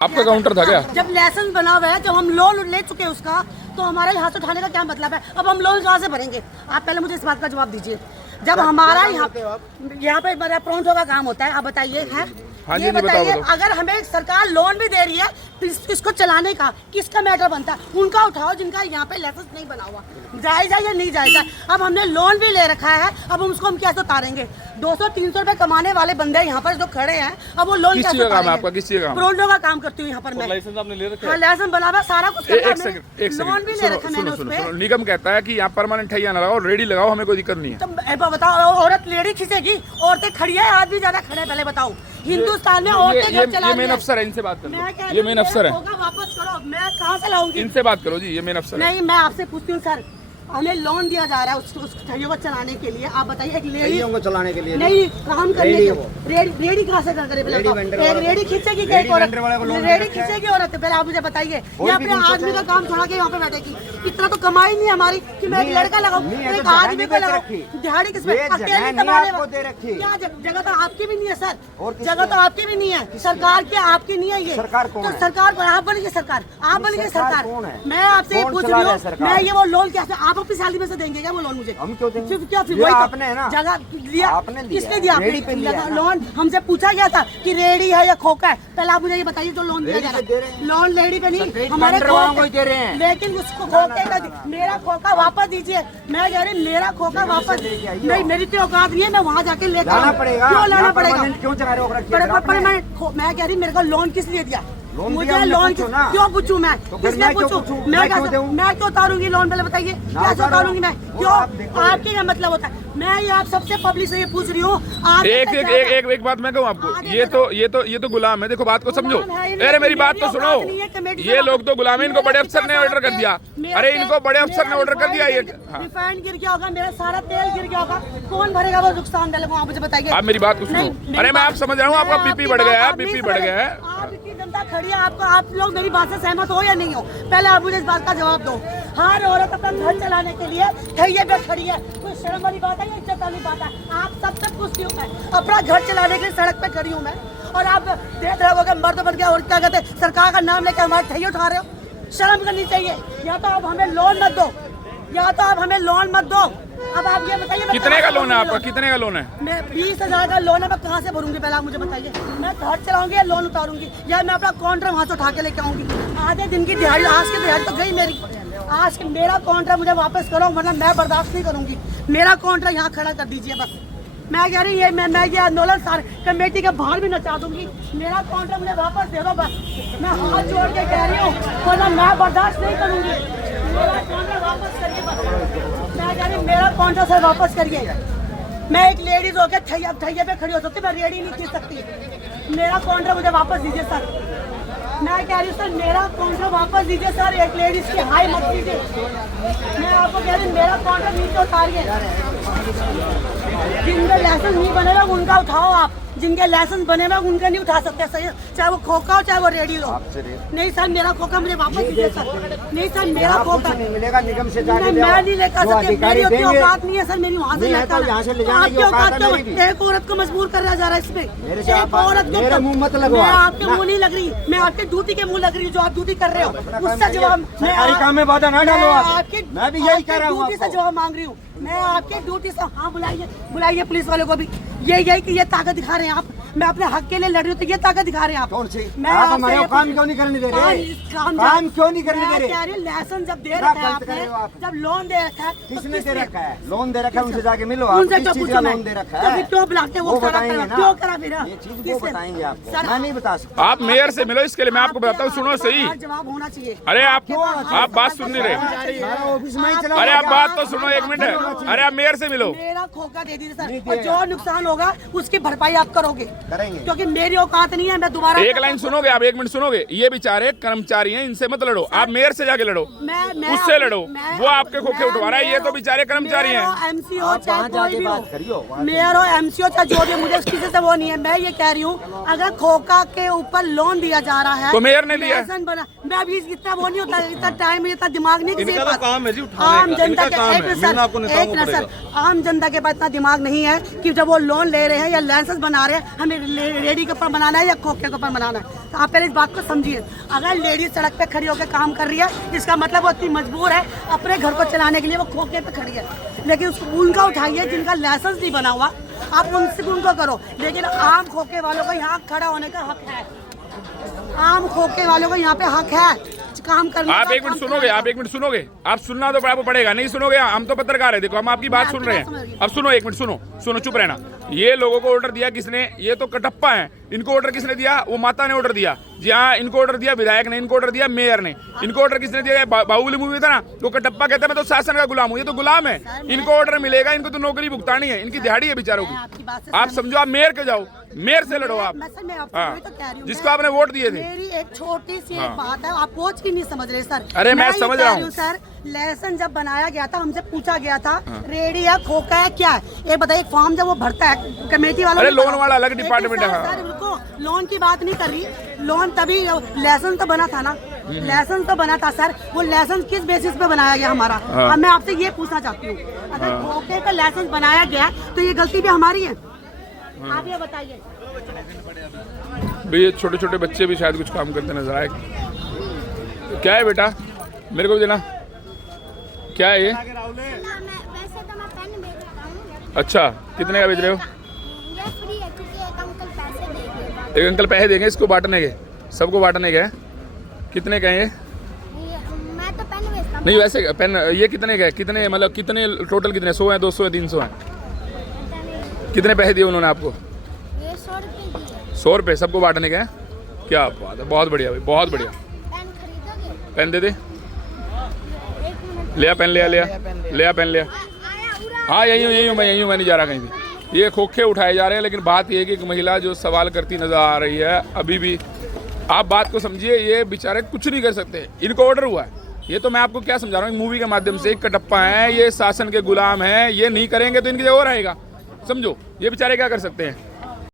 आपका काउंटर था क्या? जब लाइसेंस बना हुआ है, जब हम लोन ले चुके हैं उसका, तो हमारे यहाँ से उठाने का क्या मतलब है? अब हम लोन कहाँ से भरेंगे? आप पहले मुझे इस बात का जवाब दीजिए। जब हमारा यहाँ पे मेरा प्रोन्टो का काम होता है, आप बताइए है? हाँ जी, ये बताइए, बताओ। अगर हमें सरकार लोन भी दे रही है इसको चलाने का, किसका मैटर बनता है? उनका उठाओ जिनका यहाँ पे लाइसेंस नहीं बना हुआ। जायज़ है या नहीं जायज़ है? अब हमने लोन भी ले रखा है, अब हम उसको हम कैसे उतारेंगे? 200-300 रुपए कमाने वाले बंदे यहाँ पर जो खड़े हैं, अब वो लोन कैसे उतारेंगे? आपका किस चीज़ का काम? प्रोन्टो का काम करती हूँ यहाँ पर मैं। लाइसेंस आपने ले रखा है? हाँ, लाइसेंस बना हुआ, सारा कुछ एक करता है। सेकंड लोन भी ले रखा है मैंने सुनो, उसपे। निगम कहता है कि यहाँ परमानेंट ठैया ना लगाओ, रेडी लगाओ, हमें कोई दिक्कत नहीं है। तो बताओ, औरत लेडी खींचेगी? औरतें खड़ी है, आदमी ज्यादा खड़े हैं? पहले बताओ, हिंदुस्तान में औरतें घर चला ये रही मेन हैं। अफसर है, इनसे बात मैं करो। कहती ये हूँ, मेन अफसर है, होगा वापस करो। मैं कहाँ से लाऊंगी? इनसे बात करो जी, ये मेन अफसर है। नहीं, मैं आपसे पूछती हूँ सर, हमें लोन दिया जा रहा है उस ठैयों को चलाने के लिए। आप बताइए, एक लेडी को चलाने के लिए नहीं, काम करने के रेडी कहाँ से करे? एक रेडी खींचेगी कि एक औरत? रेडी खींचेगी औरत? पहले आप मुझे बताइए, ये अपने आदमी का काम छोड़ा के यहाँ पे बैठेगी? इतना तो कमाई नहीं हमारी कि मैं एक लड़का लगाऊं, एक आदमी को लगाऊं। दिहाड़ी किसमें? अकेले कमाने वाले। क्या जगह तो आपकी भी नहीं है सर, जगह तो आपकी भी नहीं है, सरकार की आपकी नहीं है। ये तो सरकार को आप बनिए, सरकार आप बनिए सरकार। मैं आपसे पूछ रही हूँ, मैं ये वो लोन कैसे आप अपनी सैलरी में से देंगे क्या वो लोन मुझे? हम क्यों देंगे? क्या फिर ये वही आपने है ना? जगह लिया, आपने लिया, किसने दिया? रेडी पे लिया आपने लोन हमसे पूछा गया था कि रेडी है या खोखा है? पहले आप मुझे ये बताइए, जो लोन दिया जा रहा है लोन रेडी पे नहीं, हमारे दे रहे हैं, लेकिन उसको खोखे का मेरा खोखा वापस दीजिए। मैं कह रही मेरा खोखा वापस नहीं, मेरी तो औकात नहीं है, मैं वहाँ जाके लेकर लाना पड़ेगा। क्यों लाना पड़ेगा? क्यों चला रहे हो? मैं कह रही मेरे को लोन किस लिए दिया? मुझे लोन क्यों पूछूं मैं? किसने पूछूं? मैं क्यों उतारूंगी लोन? पहले बताइए, कैसे उतारूंगी मैं? क्यों? आपके क्या मतलब होता है? मैं ये आप सबसे पब्लिक से ये पूछ रही हूँ। एक बात मैं कहूँ आपको, ये तो गुलाम है। देखो बात को समझो। अरे मेरी बात तो सुनो, ये लोग तो गुलाम है, इनको बड़े अफसर ने ऑर्डर कर दिया। अरे इनको बड़े अफसर ने ऑर्डर कर दिया। ये रिफाइंड गिर गया होगा, मेरा सारा तेल गिर गया होगा, कौन भरेगा वो नुकसान? आप मुझे बताइए। आप मेरी बात को सुनो। अरे मैं आप समझ रहा हूँ, आपका बीपी बढ़ गया है, बीपी बढ़ गया है। आपकी जनता खड़ी है, आपको आप लोग मेरी बात से सहमत हो या नहीं हो? पहले आप मुझे इस बात का जवाब दो। हर औरत अपना घर चलाने के लिए ठैये पे खड़ी है, कोई शर्म वाली बात है या इज्जत वाली बात है? आप सबसे पूछती हूँ मैं, अपना घर चलाने के लिए सड़क पे खड़ी हूँ मैं, और आप देख रहे हो मर्द बन के और क्या कहते हैं, सरकार का नाम लेकर हमारे ठैये उठा रहे हो। शर्म करनी चाहिए। या तो आप हमें लोन मत दो, या तो आप हमें लोन मत दो। अब आप ये बताइए, कितने का लोन है आपका? कितने का लोन है? मैं 20,000 का लोन है, मैं कहाँ से भरूंगी? पहले आप मुझे बताइए, मैं घर चलाऊंगी या लोन उतारूंगी, या मैं अपना कॉन्ट्रैक्ट वहाँ से उठा के लेके आऊंगी? आधे दिन की दिहाड़ी, आज की दिहाड़ी तो गई मेरी। आज मेरा कॉन्ट्रैक्ट मुझे वापस करो, वरना मैं बर्दाश्त नहीं करूंगी। मेरा कॉन्ट्रैक्ट यहाँ खड़ा कर दीजिए बस। मैं कह रही मैं ये आंदोलन सारे कमेटी के बाहर भी नचा दूंगी। मेरा कॉन्ट्रैक्ट मुझे वापस दे दो बस। मैं हाथ जोड़ के कह रही हूँ, वरना मैं बर्दाश्त नहीं करूंगी। मेरा कॉन्ट्रैक्ट वापस करिए बस। मैं कह रही हूँ मेरा कॉन्ट्रैक्ट सर वापस करिए। मैं एक लेडीज होकर ठैये पे खड़ी हो सकती, मैं रेडी नहीं खींच सकती। मेरा कॉन्ट्रैक्ट मुझे वापस दीजिए सर। मैं कह रही हूँ सर, मेरा कॉन्ट्रैक्ट वापस दीजिए सर। एक लेडीज की हाई मत कीजिए। मैं आपको कह रही हूँ मेरा कॉन्ट्रैक्ट नीचे उतारिए। जिनके लाइसेंस नहीं बनेगा उनका उठाओ आप, जिनके लाइसेंस बने हुए उनका नहीं उठा सकते सही, चाहे वो खोखा हो चाहे वो रेडी हो। नहीं सर, मेरा खोखा मुझे वापस दीजिए सर। नहीं सर, मेरा खोखा मिलेगा निगम से जाके। मैं नहीं लेकर सकती, मेरी उतनी औकात नहीं है सर, मेरी वहाँ से लेकर। आपकी औकात क्यों? एक औरत को मजबूर करा जा रहा है इसमें। एक औरत को मुंह मत लगवाओ। मैं आपके मुँह नहीं लग रही, मैं आपके ड्यूटी के मुँह लग रही हूँ, जो आप ड्यूटी कर रहे हो उससे जवाब। काम में बाधा ना डालो आप। आपकी मैं भी यही कह रहा हूँ, ड्यूटी से जवाब मांग रही हूँ मैं, आपके ड्यूटी से। हाँ बुलाइए पुलिस वालों को भी। यही कि ये ताकत दिखा रहे हैं आप। मैं अपने हक के लिए लड़ रही हूँ, तो ये ताकत दिखा रहे हैं आप। कौन सी? मैं आप हमारे काम क्यों नहीं करने दे रहे? काम क्यों नहीं करने दे रहे? कह रही हूँ लाइसेंस जब दे रखा है आपने, जब लोन दे रखा है, किसने दे रखा है? लोन दे रखा है, उनसे जाके मिलो। उनसे किस चीज का लोन दे रखा है? तो क्यों बुलाते वो सारा क्यों करा फिर? ये चीज वो बताएंगे आपको, मैं नहीं बता सकता। आप मेयर से मिलो, इसके लिए मैं आपको बताता हूँ। सुनो सही, जवाब होना चाहिए। अरे आप बात सुन नहीं रहे। ऑफिस में ही चला। अरे आप बात तो सुनो, एक मिनट। अरे आप मेयर से मिलो। मेरा खोखा दे दीजिए सर, और जो नुकसान होगा उसकी भरपाई आप करोगे, करेंगे, क्योंकि मेरी औकात नहीं है। मैं दोबारा एक लाइन सुनोगे आप? एक मिनट सुनोगे? ये बेचारे कर्मचारी हैं, इनसे मत लड़ो। आप मेयर से जाके लड़ो, उससे लड़ो। वो आपके खोखे उठवा रहा है, ये तो बेचारे कर्मचारी हैं। एमसीओ चाहे कोई भी हो, मेयर हो एमसीओ चाहे जो भी, मुझे किसी से वो नहीं है। मैं ये कह रही हूँ, अगर खोखा के ऊपर लोन दिया जा रहा है तो मेयर ने दिया। मैं अभी इतना वो नहीं होता, इतना टाइम, इतना दिमाग नहीं किसी के पास। काम है जी उठाने आम का, जनता इनका काम है, मिलना आपको नेताओं को के आम जनता के पास इतना दिमाग नहीं है कि जब वो लोन ले रहे हैं या लाइसेंस बना रहे हैं, हमें रेडी के ऊपर बनाना है या खोखे के ऊपर बनाना है, तो आप पहले इस बात को समझिए। अगर लेडीज सड़क पे खड़ी होकर काम कर रही है, इसका मतलब वो इतनी मजबूर है अपने घर को चलाने के लिए, वो खोखे पे खड़ी है। लेकिन उनका उठाइए जिनका लाइसेंस नहीं बना हुआ, आप उनसे उनको करो। लेकिन आम खोखे वालों को यहाँ खड़ा होने का हक है, आम खोखे वालों को यहाँ पे हक है काम करने आप का। एक मिनट सुनोगे, आप एक मिनट सुनोगे, आप सुनना तो आपको पड़ेगा, नहीं सुनोगे हम तो पत्रकार है, देखो हम आपकी बात सुन रहे हैं। अब सुनो, एक मिनट सुनो, चुप रहना। ये लोगों को ऑर्डर दिया किसने? ये तो कटप्पा है। इनको ऑर्डर किसने दिया? वो माता ने ऑर्डर दिया। जी हाँ, इनको ऑर्डर दिया विधायक ने, इनको ऑर्डर दिया मेयर ने। इनको ऑर्डर किसने दिया? बाहुबली मूवी था ना, तो कटप्पा कहता है मैं तो शासन का गुलाम हूँ। ये तो गुलाम है, इनको ऑर्डर मिलेगा, इनको तो नौकरी भुगतानी है, इनकी दिहाड़ी है बेचारों की। आप समझो, आप मेयर के जाओ, मेयर से लड़ो आप, जिसको आपने वोट दिए थे। मेरी एक छोटी सी एक बात है, आप वो चीज नहीं समझ रहे सर। अरे मैं समझ रहा हूँ सर, लाइसेंस जब बनाया गया था हमसे पूछा गया था रेडी है खोखा है क्या है, ये बताइए। फॉर्म जब वो भरता है कमेटी वालों, अरे लोन वाला अलग डिपार्टमेंट है। सर उनको लोन की बात नहीं कर रही, लोन तभी लाइसेंस तो बना था ना, लाइसेंस तो बना था सर। वो लाइसेंस किस बेसिस पे बनाया गया हमारा? अब मैं आपसे ये पूछना चाहती हूँ, अगर खोखे का लाइसेंस बनाया गया तो ये गलती भी हमारी है? आप ये बताइए। भाई ये छोटे छोटे बच्चे भी शायद कुछ काम करते नजर आए। क्या है बेटा, मेरे को भी देना। क्या है ये? वैसे तो मैं पेन बेच रहा हूँ। अच्छा, कितने का बेच रहे हो? ये फ्री है क्योंकि एक अंकल पैसे देंगे। एक अंकल पैसे देंगे इसको बांटने के, सबको बांटने के। कितने का है ये? मैं तो पेन बेचता हूँ। नहीं वैसे पेन ये कितने का है? कितने मतलब कितने टोटल कितने? 100 है, 200 है, 300 है? कितने पैसे दिए उन्होंने आपको? ये 100 रुपये दिए। 100 रुपये सबको बांटने के हैं? क्या बात है, बहुत बढ़िया भाई, बहुत बढ़िया। पेन खरीदोगे? पेन दे दे, 1 मिनट। लिया पेन, लिया पेन लिया। हाँ यही हूँ मैं नहीं जा रहा कहीं भी। ये खोखे उठाए जा रहे हैं, लेकिन बात ये है कि एक महिला जो सवाल करती नजर आ रही है अभी भी। आप बात को समझिए, ये बेचारे कुछ नहीं कर सकते, इनको ऑर्डर हुआ है। ये तो मैं आपको क्या समझा रहा हूँ मूवी के माध्यम से, कटप्पा है ये, शासन के गुलाम हैं, ये नहीं करेंगे तो इनकी जगह और आएगा। समझो, ये बेचारे क्या कर सकते हैं?